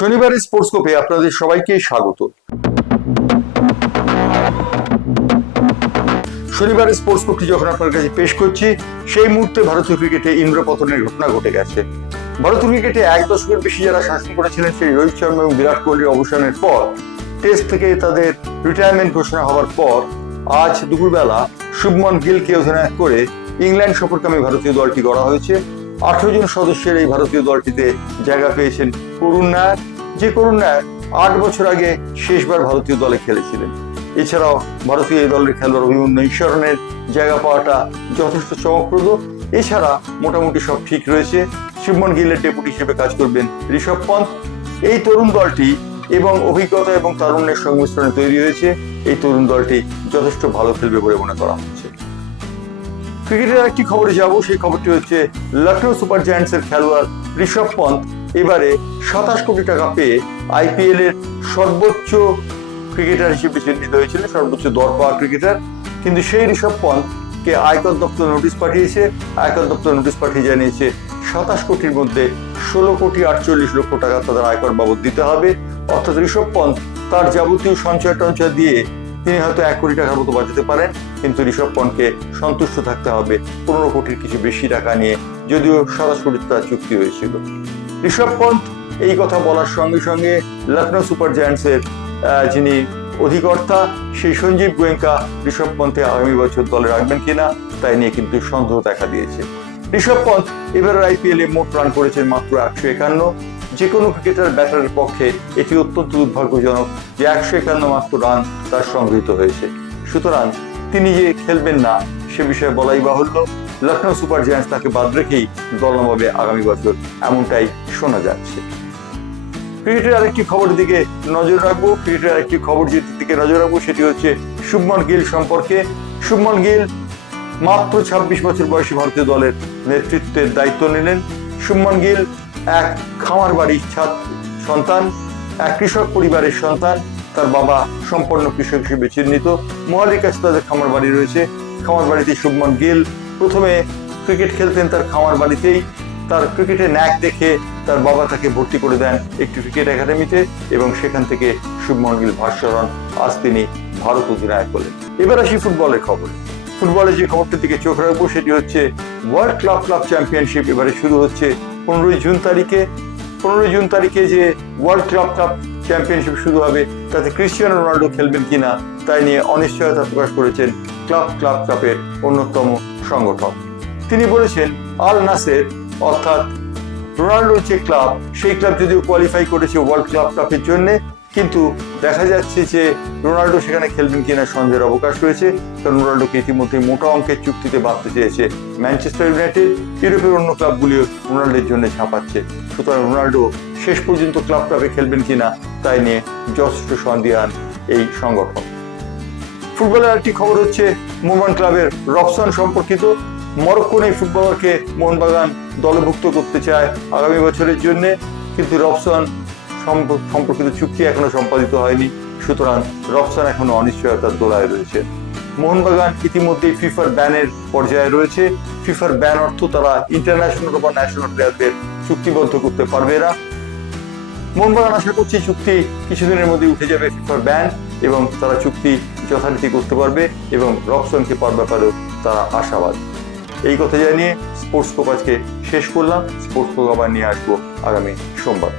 শনিবারের স্পোর্টস্কোপে আপনাদের সবাইকে স্বাগত। শনিবারের স্পোর্টস্কোপটি যখন আপনার কাছে পেশ করছি, সেই মুহূর্তে ভারতীয় ক্রিকেটে ইন্দ্রপতনের ঘটনা ঘটে গেছে। ভারতীয় ক্রিকেটে এক দশকের বেশি যারা শাসন করেছিলেন, সেই রোহিত শর্মা এবং বিরাট কোহলির অবসানের পর, টেস্ট থেকে তাদের রিটায়ারমেন্ট ঘোষণা হওয়ার পর আজ দুপুরবেলা শুভমন গিলকে অধিনায়ক করে ইংল্যান্ড সফরকামী ভারতীয় দলটি গড়া হয়েছে। 18 জন সদস্যের এই ভারতীয় দলটিতে জায়গা পেয়েছেন করুণ নায়ার, যে করুণ নায়ার 8 বছর আগে শেষবার ভারতীয় দলে খেলেছিলেন। এছাড়াও ভারতীয় এই দলের খেলোয়াড় অভিমন্যু ঈশ্বরনের জায়গা পাওয়াটা যথেষ্ট চমকপ্রদ। এছাড়া মোটামুটি সব ঠিক রয়েছে। শুভমন গিলের ডেপুটি হিসেবে কাজ করবেন ঋষভ পন্থ। এই তরুণ দলটি এবং অভিজ্ঞতা এবং তারুণ্যের সংমিশ্রণে তৈরি হয়েছে। এই তরুণ দলটি যথেষ্ট ভালো খেলবে বলে মনে করা হচ্ছে। ক্রিকেটের একটি খবরে যাব, সেই খবরটি হচ্ছে লখনৌ সুপার জায়ান্টসের খেলোয়াড় ঋষভ পন্থ এবারে 27 কোটি টাকা পেয়ে আইপিএল এর সর্বোচ্চ ক্রিকেটার হিসেবে চিহ্নিত হয়েছিলেন, সর্বোচ্চ দর পাওয়া ক্রিকেটার। কিন্তু সেই ঋষভ পন্থকে আয়কর দপ্তর নোটিশ পাঠিয়েছে। আয়কর দপ্তর নোটিশ পাঠিয়ে জানিয়েছে 27 কোটির মধ্যে 16 কোটি 48 লক্ষ টাকা তাদের আয়কর বাবদ দিতে হবে। অর্থাৎ ঋষভ পন্থ তার যাবতীয় সঞ্চয় টঞ্চয় দিয়ে তিনি হয়তো 1 কোটি টাকার মতো বাঁচাতে পারেন, কিন্তু ঋষভ পন্থকে সন্তুষ্ট থাকতে হবে 15 কোটির কিছু বেশি টাকা নিয়ে, যদিও 27 কোটির তার চুক্তি হয়েছিল। ঋষভ পন্থ এই কথা বলার সঙ্গে সঙ্গে লখনৌ সুপার জায়ান্টসের যিনি অধিকর্তা, সেই সঞ্জীব গোয়েঙ্কা ঋষভ পন্থে আগামী বছর দলে রাখবেন কিনা তাই নিয়ে কিন্তু সন্দেহ দেখা দিয়েছে। ঋষভ পন্থ এবারের আইপিএল এ মোট রান করেছেন মাত্র 151। যে কোনো ক্রিকেটার ব্যাটারের পক্ষে এটি অত্যন্ত দুর্ভাগ্যজনক যে 151 মাত্র রান তার সংগৃহীত হয়েছে। সুতরাং তিনি যে খেলবেন না সে বিষয়ে বলাই বাহুল্য। লখনৌ সুপার জায়ান্টস তাকে বাদ রেখেই দল নামাবে আগামী বছর, এমনটাই শোনা যাচ্ছে। ক্রিকেটের আরেকটি খবরের দিকে নজর রাখবো। ক্রিকেটের আরেকটি খবর যেটির দিকে নজর রাখবো সেটি হচ্ছে শুভমন গিল সম্পর্কে। শুভমন গিল মাত্র 26 বছর বয়সী ভারতীয় দলের নেতৃত্বের দায়িত্ব নিলেন। শুভমন গিল এক খামার বাড়ির সন্তান, এক কৃষক পরিবারের সন্তান। তার বাবা সম্পন্ন কৃষক হিসেবে চিহ্নিত। মোহালির কাছে তাদের খামার বাড়ি রয়েছে। খামার বাড়িতে শুভমন গিল প্রথমে ক্রিকেট খেলতেন তার খামার বাড়িতেই। তার ক্রিকেটের ন্যাক দেখে তার বাবা তাকে ভর্তি করে দেন একটি ক্রিকেট একাডেমিতে, এবং সেখান থেকে শুভমন গিল ভাস্করন আজ তিনি ভারত অধিনায়ক হলেন। এবার আসি ফুটবলের খবরে। ফুটবলের যে খবরটির দিকে চোখ রাখবো সেটি হচ্ছে ওয়ার্ল্ড ক্লাব চ্যাম্পিয়নশিপ এবারে শুরু হচ্ছে 15 জুন তারিখে। 15 জুন তারিখে যে ওয়ার্ল্ড ক্লাব চ্যাম্পিয়নশিপ শুরু হবে তাতে ক্রিস্টিয়ানো রোনাল্ডো খেলবেন কিনা তাই নিয়ে অনিশ্চয়তা প্রকাশ করেছেন ক্লাবের অন্যতম সংগঠক। তিনি বলেছেন আল নাসের অর্থাৎ রোনাল্ডোর যে ক্লাব, সেই ক্লাব যদিও কোয়ালিফাই করেছে ওয়ার্ল্ড ক্লাবের জন্য, কিন্তু দেখা যাচ্ছে যে রোনাল্ডো সেখানে খেলবেন কিনা সন্দেহের অবকাশ রয়েছে। কারণ রোনাল্ডোকে ইতিমধ্যে মোটা অঙ্কের চুক্তিতে বাঁধতে চেয়েছে ম্যানচেস্টার ইউনাইটেড। ইউরোপের অন্য ক্লাবগুলিও রোনাল্ডোর জন্য ঝাঁপাচ্ছে। সুতরাং রোনাল্ডো শেষ পর্যন্ত ক্লাবে খেলবেন কিনা তাই নিয়ে যথেষ্ট সন্দিহান এই সংগঠন। ফুটবলের একটি খবর হচ্ছে মোহনবাগান ক্লাবের রবসন সম্পর্কিত। মরক্কোন এই ফুটবলারকে মোহনবাগান দলভুক্ত করতে চায় আগামী বছরের জন্য, কিন্তু রবসন সম্পর্কিত চুক্তি এখনো সম্পাদিত হয়নি। সুতরাং রবসন এখনো অনিশ্চয়তার দোলায় রয়েছে। মোহনবাগান ইতিমধ্যেই ফিফার ব্যানের পর্যায়ে রয়েছে। ফিফার ব্যান অর্থ তারা ইন্টারন্যাশনাল বা ন্যাশনাল প্লেয়ারদের চুক্তিবদ্ধ করতে পারবে না। মোহনবাগান আশা করছে চুক্তি কিছুদিনের মধ্যে উঠে যাবে ফিফার ব্যান, এবং তারা চুক্তি যথারীতি করতে পারবে, এবং রবসনকে পাওয়ার ব্যাপারেও তারা আশাবাদ। এই কথা জানিয়ে স্পোর্টস স্কোপ আজকে শেষ করলাম। স্পোর্টস স্কোপ আবার নিয়ে আসবো আগামী সোমবার।